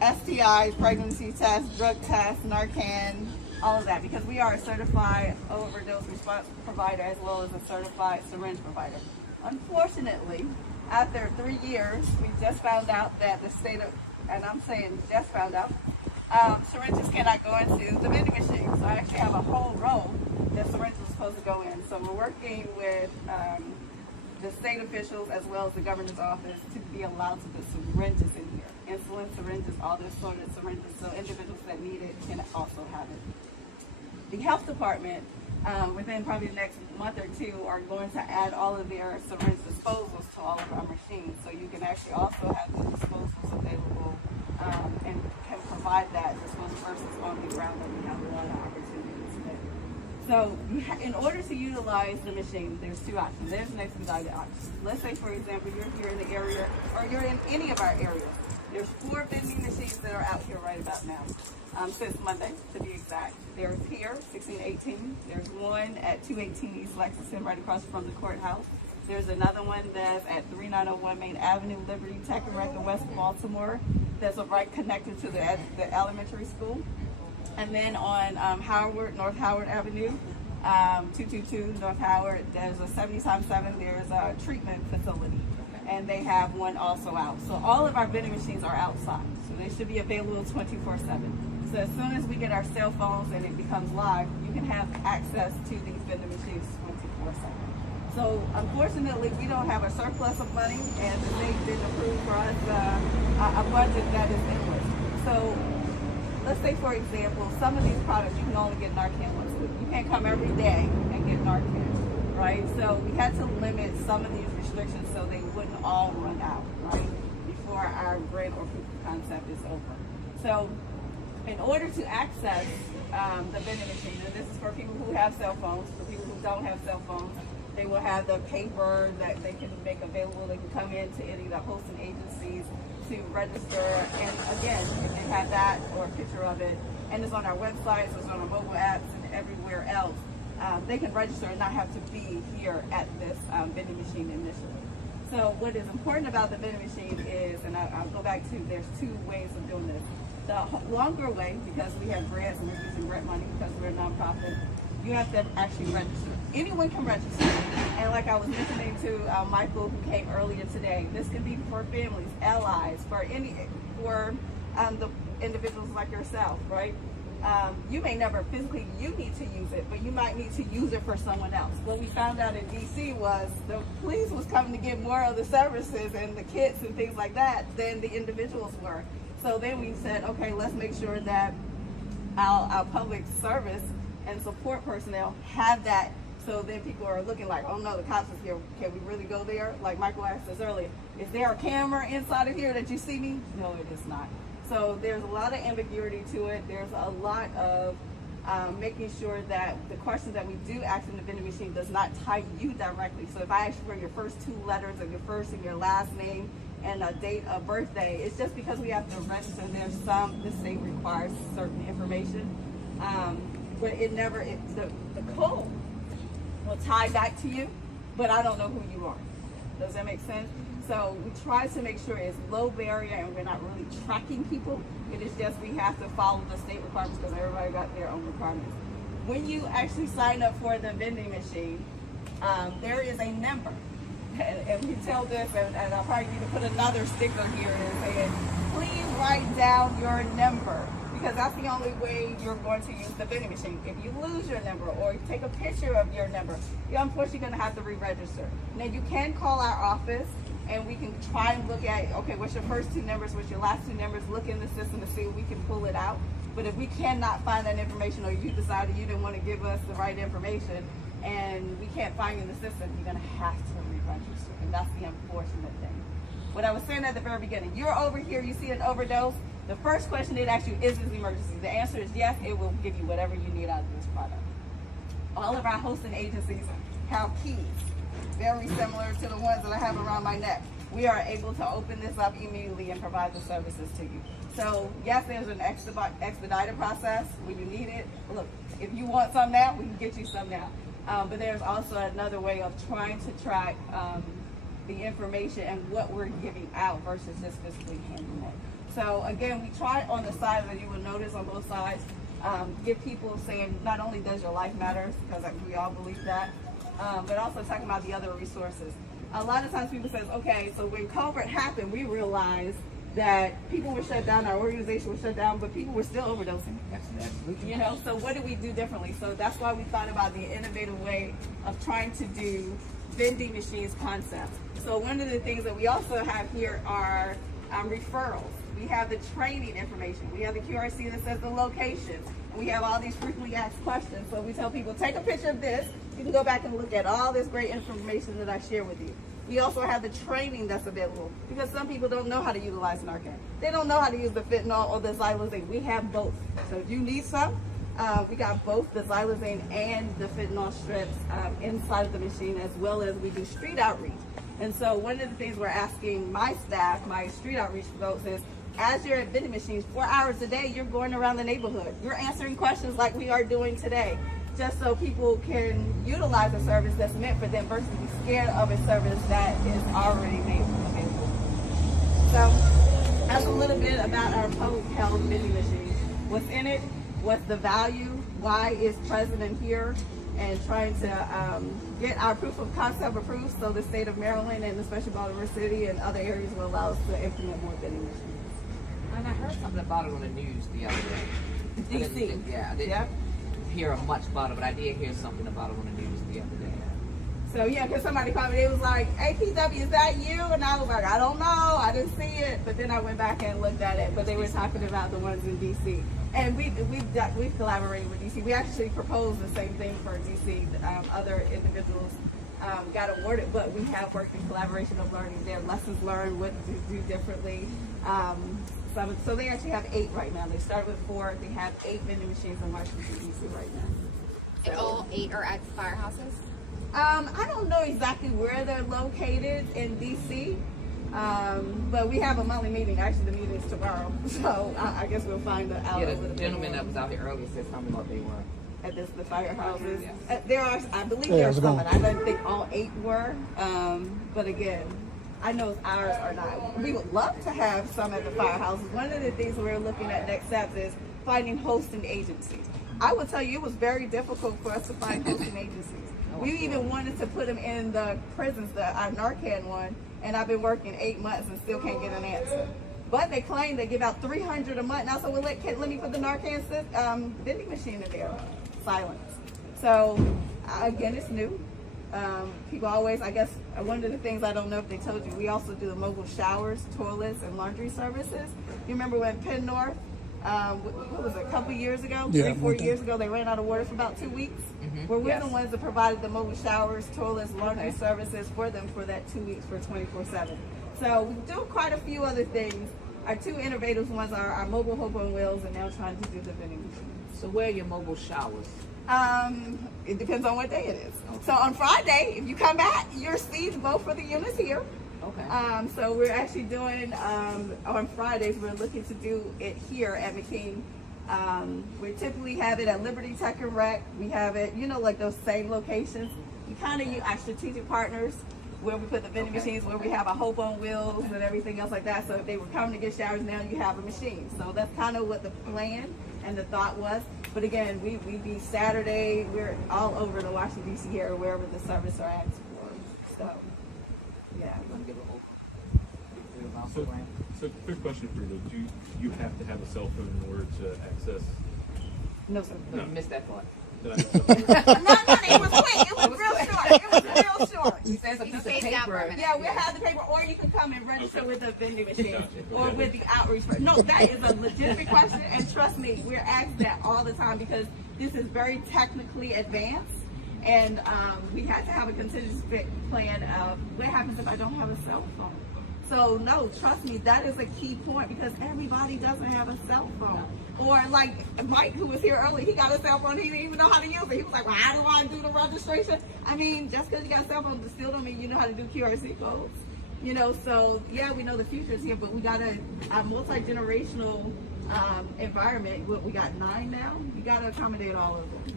STIs, pregnancy tests, drug tests, Narcan, all of that, because we are a certified overdose response provider as well as a certified syringe provider. Unfortunately, after 3 years, we just found out that the state of, and I'm saying just found out, syringes cannot go into the vending machine. So I actually have a whole row that syringes are supposed to go in. So we're working with the state officials as well as the governor's office to be allowed to put syringes in here. Insulin syringes, all this sort of syringes, so individuals that need it can also have it. The health department, within probably the next month or two, are going to add all of their syringe disposals to all of our machines. So you can actually also have the disposals available and can provide that disposal versus on the ground that we have a lot of opportunities with. So in order to utilize the machine, there's two options. There's an expedited option. Let's say, for example, you're here in the area or you're in any of our areas. There's 4 vending machines that are out here right about now. Since Monday, to be exact. There's here, 1618. There's one at 218 East Lexington, right across from the courthouse. There's another one that's at 3901 Main Avenue, Liberty, Tech and Rec in West Baltimore. That's right connected to the elementary school. And then on North Howard Avenue, 222 North Howard, there's a 70x7, there's a treatment facility. And they have one also out. So all of our vending machines are outside. So they should be available 24/7. So as soon as we get our cell phones and it becomes live, you can have access to these vending machines 24/7. So unfortunately, we don't have a surplus of money, and the state didn't approve for us a budget that is endless. So let's say, for example, some of these products you can only get Narcan once a week. You can't come every day and get Narcan, right? So we had to limit some of these restrictions so they wouldn't all run out, right, before our grant or proof of concept is over. So in order to access the vending machine, and this is for people who have cell phones, for people who don't have cell phones, they will have the paper that they can make available. They can come into any of the hosting agencies to register, and again, if they have that or a picture of it, and it's on our websites, it's on our mobile apps, and everywhere else, they can register and not have to be here at this vending machine initially. So what is important about the vending machine is, and I'll go back to, there's 2 ways of doing this. The longer way, because we have grants and we're using grant money because we're a nonprofit, you have to actually register. Anyone can register. And like I was mentioning to Michael, who came earlier today, this can be for families, allies, for the individuals like yourself, right? You may never physically, you need to use it, but you might need to use it for someone else. What we found out in DC was the police was coming to get more of the services and the kits and things like that than the individuals were. So then we said, okay, let's make sure that our public service and support personnel have that. So then people are looking like, oh no, the cops is here. Can we really go there? Like Michael asked us earlier, is there a camera inside of here that you see me? No, it is not. So there's a lot of ambiguity to it. There's a lot of making sure that the questions that we do ask in the vending machine does not tie you directly. So if I ask you for your first 2 letters of your first and your last name and a date of birthday, it's just because we have to register. There's the state requires certain information, but the code will tie back to you, but I don't know who you are. Does that make sense? So we try to make sure it's low barrier and we're not really tracking people. It is just we have to follow the state requirements because everybody got their own requirements. When you actually sign up for the vending machine, there is a number. And we tell this, and I'll probably need to put another sticker here and say, please write down your number, because that's the only way you're going to use the vending machine. If you lose your number or you take a picture of your number, you're unfortunately going to have to re-register. Now you can call our office and we can try and look at, okay, what's your first 2 numbers, what's your last 2 numbers, look in the system to see if we can pull it out. But if we cannot find that information, or you decided you didn't want to give us the right information and we can't find you in the system, you're going to have to re-register. And that's the unfortunate thing. What I was saying at the very beginning, you're over here, you see an overdose, the first question it asks you, is this an emergency? The answer is yes, it will give you whatever you need out of this product. All of our hosting agencies have keys, very similar to the ones that I have around my neck. We are able to open this up immediately and provide the services to you. So yes, there's an expedited process when you need it. Look, if you want some now, we can get you some now. But there's also another way of trying to track the information and what we're giving out versus just physically handling it. So again, we try on the side that you will notice on both sides, give people saying not only does your life matter, because we all believe that, but also talking about the other resources. A lot of times people say, okay, so when COVID happened, we realized that people were shut down, our organization was shut down, but people were still overdosing. You know, so what did we do differently? So that's why we thought about the innovative way of trying to do vending machines concept. So one of the things that we also have here are referrals. We have the training information. We have the QRC that says the location. We have all these frequently asked questions. So we tell people, take a picture of this. You can go back and look at all this great information that I share with you. We also have the training that's available because some people don't know how to utilize Narcan. They don't know how to use the fentanyl or the xylazine. We have both. So if you need some, we got both the xylazine and the fentanyl strips inside of the machine, as well as we do street outreach. And so one of the things we're asking my staff, my street outreach folks, is as you're at vending machines, 4 hours a day, you're going around the neighborhood. You're answering questions like we are doing today, just so people can utilize a service that's meant for them versus be scared of a service that is already made available. So that's a little bit about our public health vending machine. What's in it, what's the value, why it's present in here, and trying to get our proof of concept approved so the state of Maryland and especially Baltimore City and other areas will allow us to implement more vending machines. And I heard something about it on the news the other day. DC. I didn't hear much about it, but I did hear something about it on the news the other day. So yeah, because somebody called me, they was like, APW, is that you? And I was like, I don't know, I didn't see it. But then I went back and looked at it, but they were talking about the ones in DC. And we've collaborated with DC. We actually proposed the same thing for DC. Other individuals got awarded, but we have worked in collaboration of learning their lessons learned, what to do differently. So they actually have 8 right now. They started with 4. They have 8 vending machines in Washington, D.C. right now. So, all 8 are at firehouses? I don't know exactly where they're located in D.C., but we have a monthly meeting. Actually, the meeting is tomorrow, so I guess we'll find out. Yeah, the gentleman that was out here earlier said something about they were. At the firehouses. Yes. There are, I believe there are some, and I don't think all 8 were, but again, I know ours are not. We would love to have some at the firehouses. One of the things we're looking at next steps is finding hosting agencies. I will tell you, it was very difficult for us to find hosting agencies. We even wanted to put them in the prisons, our Narcan one, and I've been working 8 months and still can't get an answer. But they claim they give out 300 a month. Now, so well, let me put the Narcan vending machine in there. Silence. So again, it's new. People always, I guess, one of the things I don't know if they told you, we also do the mobile showers, toilets, and laundry services. You remember when Penn North, what was it, a couple years ago, 3-4 years ago, they ran out of water for about 2 weeks? Well, we're the ones that provided the mobile showers, toilets, laundry services for them for that 2 weeks for 24/7. So we do quite a few other things. Our 2 innovative ones are our mobile hope on wheels and now trying to do the vending machines. So where are your mobile showers? It depends on what day it is. Okay. So on Friday, if you come back, you're seeing both for the units here. Okay. So we're actually doing, on Fridays, we're looking to do it here at McKean. We typically have it at Liberty Tech and Rec. We have it, like those same locations. We kind of use our strategic partners where we put the vending machines, where we have a hope on wheels and everything else like that. So if they were coming to get showers, now you have a machine. So that's kind of what the plan and the thought was. But again, we be Saturday, we're all over the Washington, D.C. area, wherever the service are asked for. So, yeah. So quick question for you. Do you have to have a cell phone in order to access? No, sir. No, you missed that part. Did I miss that? No, it was quick. It was real short. It was real short. He says a piece of paper. Yeah, we'll have the paper, or you can come and register with the vending machine or with the outreach. No, that is a legitimate question, and trust me, we're asked that all the time because this is very technically advanced, and we had to have a contingency plan of what happens if I don't have a cell phone. So no, trust me, that is a key point because everybody doesn't have a cell phone. Or like Mike, who was here earlier, he got a cell phone, he didn't even know how to use it. He was like, well, how do I do the registration? I mean, just because you got a cell phone, still don't mean you know how to do QRC codes. So yeah, we know the future is here, but we got a multi-generational environment. We got 9 now. You got to accommodate all of them.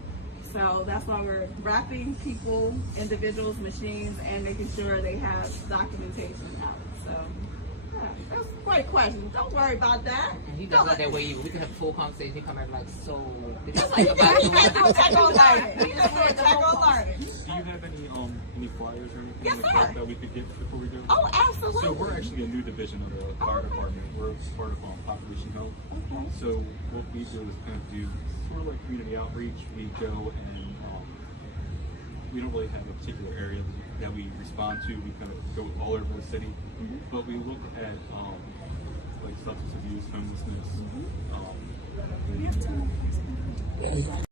So that's why we're wrapping people, individuals, machines, and making sure they have documentation out. So, yeah. That's a great question. Don't worry about that. And he does that way. We can have a full conversation. He come out like, so. Did you Just think like about you doing can do a check on learning. You just do a check on learning. Do you have any flyers or anything Yes, like sir. that we could get before we go? Oh, absolutely. So we're actually a new division of the fire department. We're part of population health. Okay. So what we do is kind of do sort of like community outreach. We go and we don't really have a particular area that we respond to. We kind of go all over the city, but we look at like substance abuse, homelessness.